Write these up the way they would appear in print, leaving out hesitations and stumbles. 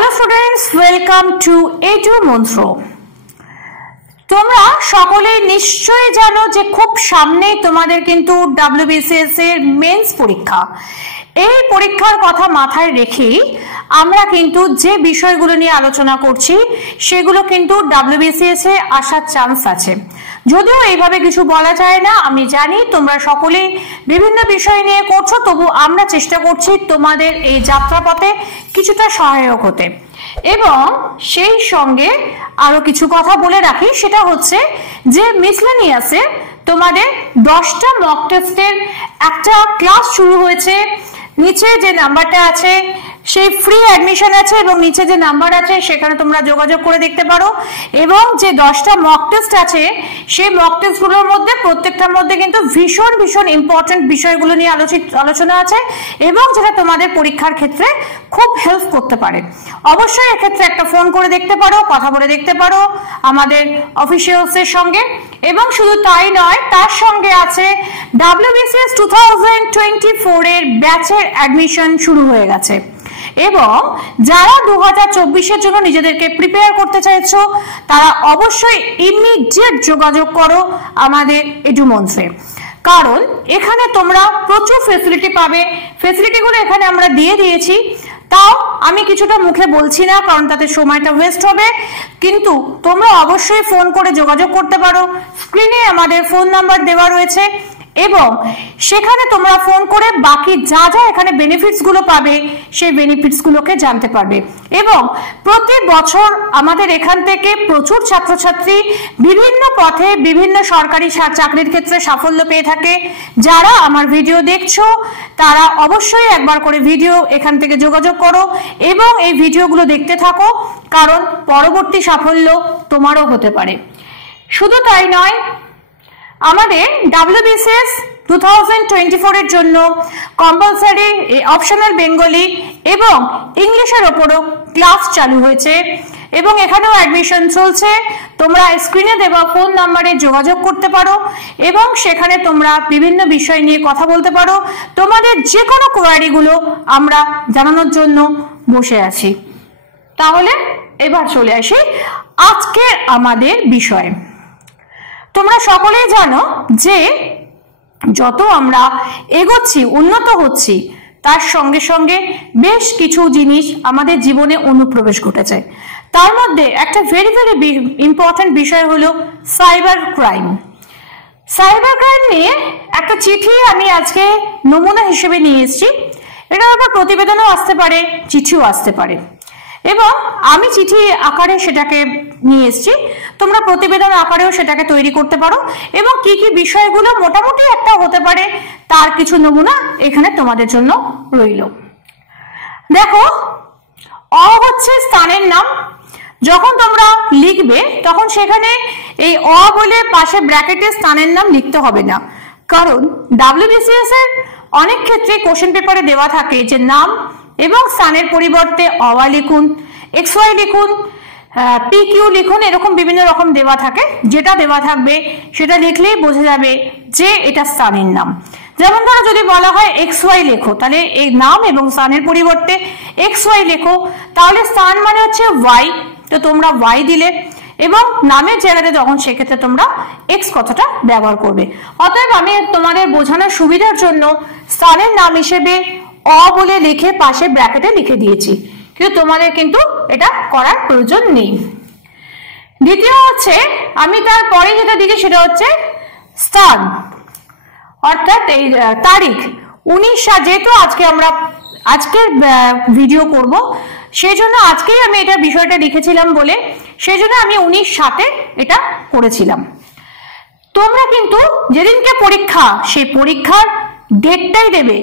Hello students, welcome to edu মন্ত্র। তোমরা সকলেই নিশ্চয়ই জানো যে খুব সামনেই তোমাদের কিন্তু WBCS এর মেন্স পরীক্ষা। এই পরীক্ষার কথা মাথায় রেখেই আমরা কিন্তু যে বিষয়গুলো নিয়ে আলোচনা করছি সেগুলো কিন্তু WBCS এ আসার চান্স আছে। যদিও এইভাবে কিছু বলা যায় না, আমি জানি তোমরা সকলেই বিভিন্ন বিষয় নিয়ে করছো, তবু আমরা চেষ্টা করছি তোমাদের এই যাত্রাপথে কিছুটা সহায়ক হতে। এবং সেই সঙ্গে আরো কিছু কথা বলে রাখি, সেটা হচ্ছে যে মিসলেনিয়াসে তোমাদের 10টা মক টেস্টের একটা ক্লাস শুরু হয়েছে। নিচে যে নাম্বারটা আছে সেই ফ্রি অ্যাডমিশন আছে এবং নিচে যে নাম্বার আছে সেখানে তোমরা যোগাযোগ করে দেখতে পারো। এবং যে 10টা মক টেস্ট আছে সেই মক টেস্টগুলোর মধ্যে প্রত্যেকটার মধ্যে কিন্তু ভীষণ ভীষণ ইম্পর্টেন্ট বিষয়গুলো নিয়ে আলোচনা আছে এবং যেটা তোমাদের পরীক্ষার ক্ষেত্রে খুব হেল্প করতে পারে। অবশ্যই এক্ষেত্রে একটা ফোন করে দেখতে পারো, কথা বলে দেখতে পারো আমাদের অফিসিয়ালসের সঙ্গে। এবং শুধু তাই নয়, তার সঙ্গে আছে WBCS 2024 এর ব্যাচের অ্যাডমিশন শুরু হয়ে গেছে। এবং যারা 2024-এর জন্য নিজেদেরকে প্রিপেয়ার করতে চাইছো তারা অবশ্যই ইমিডিয়েট যোগাযোগ করো আমাদের এডু মন্ত্রে, কারণ এখানে তোমরা প্রচুর ফেসিলিটি পাবে। ফেসিলিটিগুলো এখানে আমরা দিয়ে দিয়েছি, তাও আমি কিছুটা মুখে বলছি না কারণ তাতে সময়টা ওয়েস্ট হবে। কিন্তু তোমরা অবশ্যই ফোন করে যোগাযোগ করতে পারো, স্ক্রিনে আমাদের ফোন নাম্বার দেওয়া রয়েছে এবং সেখানে তোমরা ফোন করে বাকি যা যা এখানে বেনিফিটস গুলো পাবে সেই বেনিফিটস গুলোকে জানতে পারবে। এবং প্রতি বছর আমাদের এখান থেকে প্রচুর ছাত্রছাত্রী বিভিন্ন পথে বিভিন্ন সরকারি চাকরির ক্ষেত্রে সাফল্য পেয়ে থাকে। যারা আমার ভিডিও দেখছো তারা অবশ্যই একবার করে ভিডিও এখান থেকে যোগাযোগ করো এবং এই ভিডিওগুলো দেখতে থাকো, কারণ পরবর্তী সাফল্য তোমারও হতে পারে। শুধু তাই নয়, আমাদের WBCS 2024 এর জন্য কম্পালসারি অপশনাল বেঙ্গলি এবং ইংলিশের ওপরও ক্লাস চালু হয়েছে এবং এখানেও অ্যাডমিশন চলছে। তোমরা স্ক্রিনে দেওয়া ফোন নাম্বারে যোগাযোগ করতে পারো এবং সেখানে তোমরা বিভিন্ন বিষয় নিয়ে কথা বলতে পারো। তোমাদের যে কোনো কোয়ারিগুলো আমরা জানানোর জন্য বসে আছি। তাহলে এবার চলে আসি আজকের আমাদের বিষয়। তোমরা সকলেই জানো যে যত আমরা এগোচ্ছি, উন্নত হচ্ছি, তার সঙ্গে সঙ্গে বেশ কিছু জিনিস আমাদের জীবনে অনুপ্রবেশ ঘটেছে। তার মধ্যে একটা ভেরি ভেরি ইম্পর্টেন্ট বিষয় হলো সাইবার ক্রাইম। সাইবার ক্রাইম নিয়ে একটা চিঠি আমি আজকে নমুনা হিসেবে নিয়ে এসেছি। এটার উপর প্রতিবেদনও আসতে পারে, চিঠিও আসতে পারে এবং আমি চিঠি আকারে সেটাকে নিয়ে এসেছি। তোমরা প্রতিবেদন আকারেও সেটাকে তৈরি করতে পারো এবং কি কি বিষয়গুলো মোটামুটি একটা হতে পারে তার কিছু নমুনা এখানে তোমাদের জন্য রইল। দেখো, হচ্ছে স্থানের নাম। যখন তোমরা লিখবে তখন সেখানে এই বলে পাশে ব্র্যাকেটে স্থানের নাম লিখতে হবে না, কারণ WBCS এর অনেক ক্ষেত্রে কোশ্চেন পেপারে দেওয়া থাকে যে নাম এবং স্থানের পরিবর্তে লিখুন, XY লিখুন, PQ লিখুন, এরকম বিভিন্ন রকম দেওয়া থাকে। যেটা দেওয়া থাকবে সেটা লিখলেই বোঝা যাবে যে এটা স্থানের নাম। যেমন ধরো যদি বলা হয় XY লেখো, তাহলে এই নাম এবং স্থানের পরিবর্তে XY লেখো, তাহলে স্থান মানে হচ্ছে Y, তো তোমরা Y দিলে এবং নামের জায়গাতে তখন সেক্ষেত্রে তোমরা X কথাটা ব্যবহার করবে। অতএব আমি তোমাদের বোঝানোর সুবিধার জন্য স্থানের নাম হিসেবে বলে লিখে পাশে ব্র্যাকেটে লিখে দিয়েছি, কিন্তু তোমাদের কিন্তু এটা করার প্রয়োজন নেই। দ্বিতীয় হচ্ছে আমি তারপরে যেটা দিয়েছি সেটা হচ্ছে স্থান, অর্থাৎ এই তারিখ 19, যেহেতু আজকের ভিডিও করব সেই জন্য আজকেই আমি এটা বিষয়টা লিখেছিলাম বলে সেই জন্য আমি 19/7 এটা করেছিলাম। তোমরা কিন্তু যেদিনকে পরীক্ষা সেই পরীক্ষার ডেটটাই দেবে,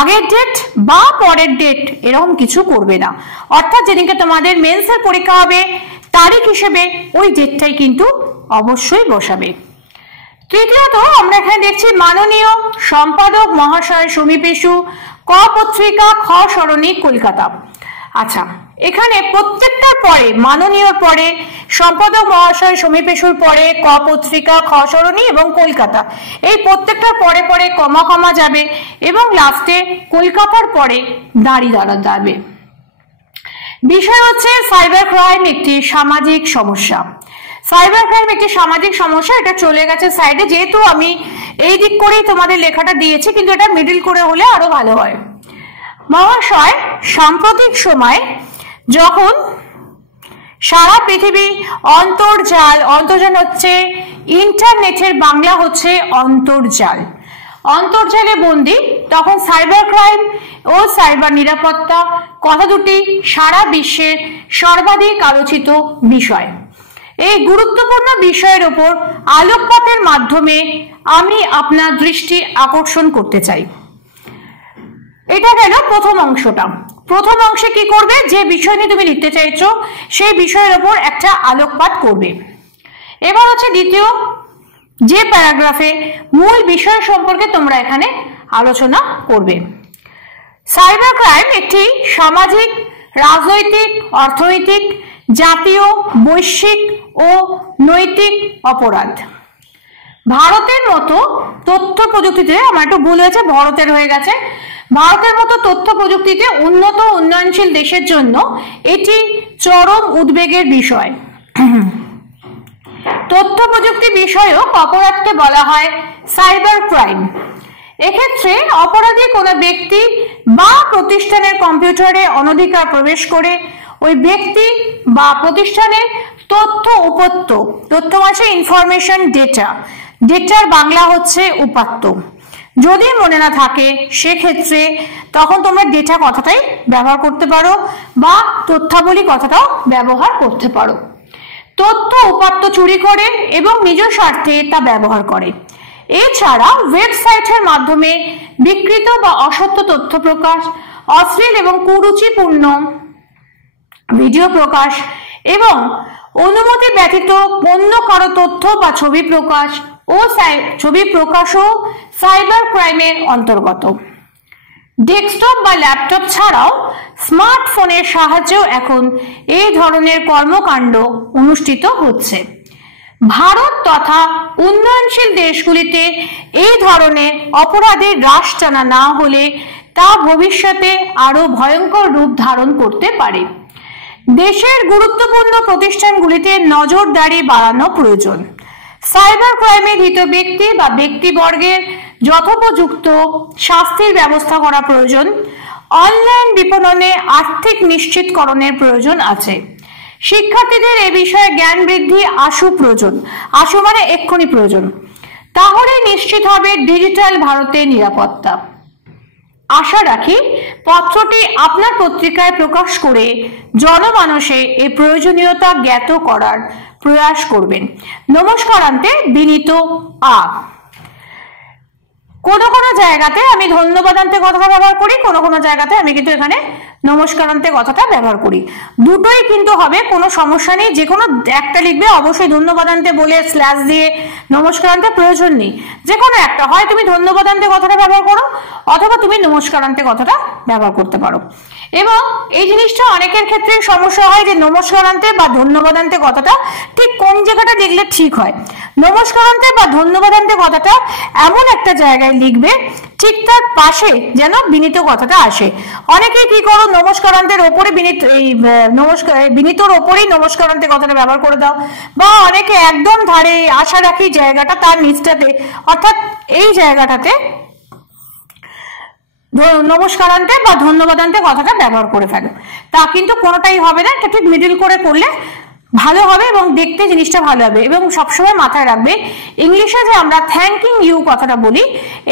আগের ডেট বা পরের ডেট এরকম কিছু করবে না। অর্থাৎ যেদিনকে তোমাদের মেন্সের পরীক্ষা হবে তারিখ হিসেবে ওই ডেটটাই কিন্তু অবশ্যই বসাবে। তৃতীয়ত আমরা এখানে দেখছি মাননীয় সম্পাদক মহাশয় সমীপেশু, ক পত্রিকা, খ সরণি, কলকাতা। আচ্ছা, এখানে প্রত্যেকটার পরে মাননীয়র পরে সম্পাদক মহাশয় সমীপেশুর পরে ক পত্রিকা, খ সরণি এবং কলকাতা, এই প্রত্যেকটার পরে পরে কমা কমা যাবে এবং লাস্টে কলকাতার পরে দাঁড়ি দাঁড়া যাবে। বিষয় হচ্ছে সাইবার ক্রাইম একটি সামাজিক সমস্যা। সাইবার ক্রাইম একটি সামাজিক সমস্যা, এটা চলে গেছে সাইডে, যেহেতু আমি এই দিক করেই তোমাদের লেখাটা দিয়েছি, কিন্তু এটা মিডল করে হলে আরো ভালো হয়। মহাশয়, সাম্প্রতিক সময় যখন সারা পৃথিবী অন্তর্জাল হচ্ছে ইন্টারনেটের বাংলা হচ্ছে অন্তর্জাল, অন্তর্জালে বন্দি, তখন সাইবার ক্রাইম ও সাইবার নিরাপত্তা কথা দুটি সারা বিশ্বের সর্বাধিক আলোচিত বিষয়। এই গুরুত্বপূর্ণ বিষয়ের উপর আলোকপাতের মাধ্যমে আমি আপনার দৃষ্টি আকর্ষণ করতে চাই। এটা গেল প্রথম অংশটা। প্রথম অংশে কি করবে, যে বিষয় নিয়ে তুমি লিখতে চাইছো সেই বিষয়ের উপর একটা আলোকপাত করবে। এবার হচ্ছে দ্বিতীয় যে প্যারাগ্রাফে মূল বিষয় সম্পর্কে তোমরা এখানে আলোচনা করবে। সাইবার ক্রাইম একটি সামাজিক, রাজনৈতিক, অর্থনৈতিক, জাতীয়, বৈশ্বিক ও নৈতিক অপরাধ। ভারতের মতো তথ্য প্রযুক্তিতে, আমার একটু ভুল হয়েছে, ভারতের হয়ে গেছে, ভারতের মতো তথ্য প্রযুক্তিতে উন্নত উন্নয়নশীল দেশের জন্য এটি চরম উদ্বেগের বিষয়। তথ্য প্রযুক্তি বিষয়ক অপরাধকে বলা হয় সাইবার ক্রাইম। এক্ষেত্রে অপরাধী কোনো ব্যক্তি বা প্রতিষ্ঠানের কম্পিউটারে অনধিকার প্রবেশ করে ওই ব্যক্তি বা প্রতিষ্ঠানের তথ্য উপাত্ত, তথ্য আছে ইনফরমেশন, ডেটার বাংলা হচ্ছে উপাত্ত। যদি মনে না থাকে সেক্ষেত্রে তখন তোমরা ডেটা কথাটাই ব্যবহার করতে পারো বা তথ্যাবলী কথাটাও ব্যবহার করতে পারো। তথ্য উপাত্ত চুরি করে এবং নিজ স্বার্থে তা ব্যবহার করে। এছাড়া ওয়েবসাইটের মাধ্যমে বিকৃত বা অসত্য তথ্য প্রকাশ, অশ্লীল এবং কুরুচিপূর্ণ ভিডিও প্রকাশ এবং অনুমতি ব্যতীত অন্য কারো তথ্য বা ছবি প্রকাশও সাইবার ক্রাইমের অন্তর্গত। ডেস্কটপ বা ল্যাপটপ ছাড়াও স্মার্টফোনের সাহায্যেও এখন এই ধরনের কর্মকাণ্ড অনুষ্ঠিত হচ্ছে। ভারত তথা উন্নয়নশীল দেশগুলিতে এই ধরনের অপরাধের হ্রাস টানা না হলে তা ভবিষ্যতে আরো ভয়ঙ্কর রূপ ধারণ করতে পারে। দেশের গুরুত্বপূর্ণ প্রতিষ্ঠানগুলিতে নজরদারি বাড়ানো প্রয়োজন। সাইবার ক্রাইমে ধৃত ব্যক্তি বা ব্যক্তিবর্গের যথোপযুক্ত শাস্তির ব্যবস্থা করা প্রয়োজন। অনলাইন বিপণনে আর্থিক নিশ্চিতকরণের প্রয়োজন আছে। শিক্ষার্থীদের এ বিষয়ে জ্ঞান বৃদ্ধি প্রয়োজন, মানে এক্ষুনি প্রয়োজন। তাহলে নিশ্চিত হবে ডিজিটাল ভারতের নিরাপত্তা। আশা রাখি পত্রটি আপনার পত্রিকায় প্রকাশ করে জনমানসে এই প্রয়োজনীয়তা জ্ঞাত করার প্রয়াস করবেন। নমস্কারান্তে বিনীত আ। কোনো কোনো জায়গাতে আমি ধন্যবাদান্তে কথাটা ব্যবহার করি, কোনো কোনো জায়গাতে আমি কিন্তু এখানে নমস্কারান্তে কথাটা ব্যবহার করি। দুটোই কিন্তু হবে, কোনো সমস্যা নেই। যে কোনো একটা লিখবে, অবশ্যই ধন্যবাদান্তে বলে স্ল্যাশ দিয়ে নমস্কারান্তে প্রয়োজন নেই। যে কোনো একটা, হয় তুমি ধন্যবাদান্তে কথাটা ব্যবহার করো অথবা তুমি নমস্কারান্তে কথাটা ব্যবহার করতে পারো। এবং এই জিনিসটা অনেকের ক্ষেত্রে সমস্যা হয় যে নমস্কারান্তে বা ধন্যবাদান্তে কথাটা ঠিক কোন জায়গাটা লিখলে ঠিক হয়। নমস্কারান্তে বা ধন্যবাদান্তে কথাটা এমন একটা জায়গায় লিখবে ঠিক তার পাশে যেন বিনীত কথাটা আসে। অনেকেই কি করো, নমস্কারান্তের ওপরে বিনীতর ওপরেই নমস্কারান্তে কথাটা ব্যবহার করে দাও, বা অনেকে একদম ধারে আশা রাখি জায়গাটা তার নিচটাতে, অর্থাৎ এই জায়গাটাতে নমস্কারান্তে বা ধন্যবাদান্তে কথাটা ব্যবহার করে ফেলো। তা কিন্তু কোনোটাই হবে না, এটা ঠিক মিডল করে করলে ভালো হবে এবং দেখতে জিনিসটা ভালো হবে। এবং সবসময় মাথায় রাখবে, ইংলিশে যে আমরা থ্যাঙ্কিং ইউ কথাটা বলি,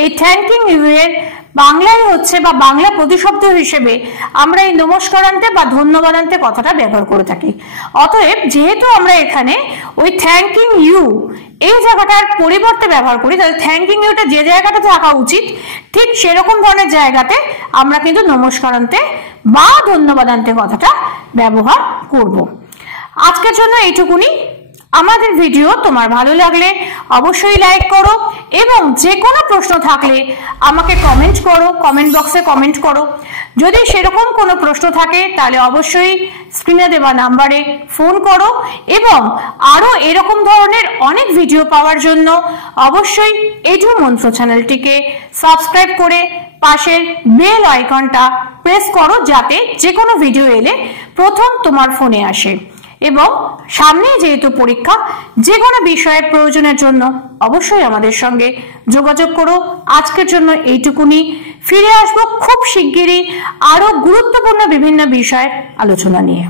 এই থ্যাঙ্কিং ইউ এর বাংলায় হচ্ছে বা বাংলা প্রতিশব্দ হিসেবে আমরা এই নমস্কারান্তে বা ধন্যবাদান্তে কথাটা ব্যবহার করে থাকি। অতএব যেহেতু আমরা এখানে ওই থ্যাঙ্কিং ইউ এই জায়গাটার পরিবর্তে ব্যবহার করি, তাহলে থ্যাঙ্কিং ইউটা যে জায়গাটা থাকা উচিত ঠিক সেরকম ধরনের জায়গাতে আমরা কিন্তু নমস্কারান্তে বা ধন্যবাদান্তে কথাটা ব্যবহার করব। আজকের জন্য এইটুকুনি। আমাদের ভিডিও তোমার ভালো লাগলে অবশ্যই লাইক করো এবং যে কোনো প্রশ্ন থাকলে আমাকে কমেন্ট করো, কমেন্ট বক্সে কমেন্ট করো। যদি সেরকম কোনো প্রশ্ন থাকে তাহলে অবশ্যই স্ক্রিনে দেওয়া নাম্বারে ফোন করো এবং আরো এরকম ধরনের অনেক ভিডিও পাওয়ার জন্য অবশ্যই এডু মন্ত্র চ্যানেলটিকে সাবস্ক্রাইব করে পাশের বেল আইকনটা প্রেস করো যাতে যে কোনো ভিডিও এলে প্রথম তোমার ফোনে আসে। এবং সামনে যেহেতু পরীক্ষা, যে কোনো বিষয়ের প্রয়োজনের জন্য অবশ্যই আমাদের সঙ্গে যোগাযোগ করো। আজকের জন্য এইটুকুনি, ফিরে আসবো খুব শিগগিরই আরো গুরুত্বপূর্ণ বিভিন্ন বিষয়ের আলোচনা নিয়ে।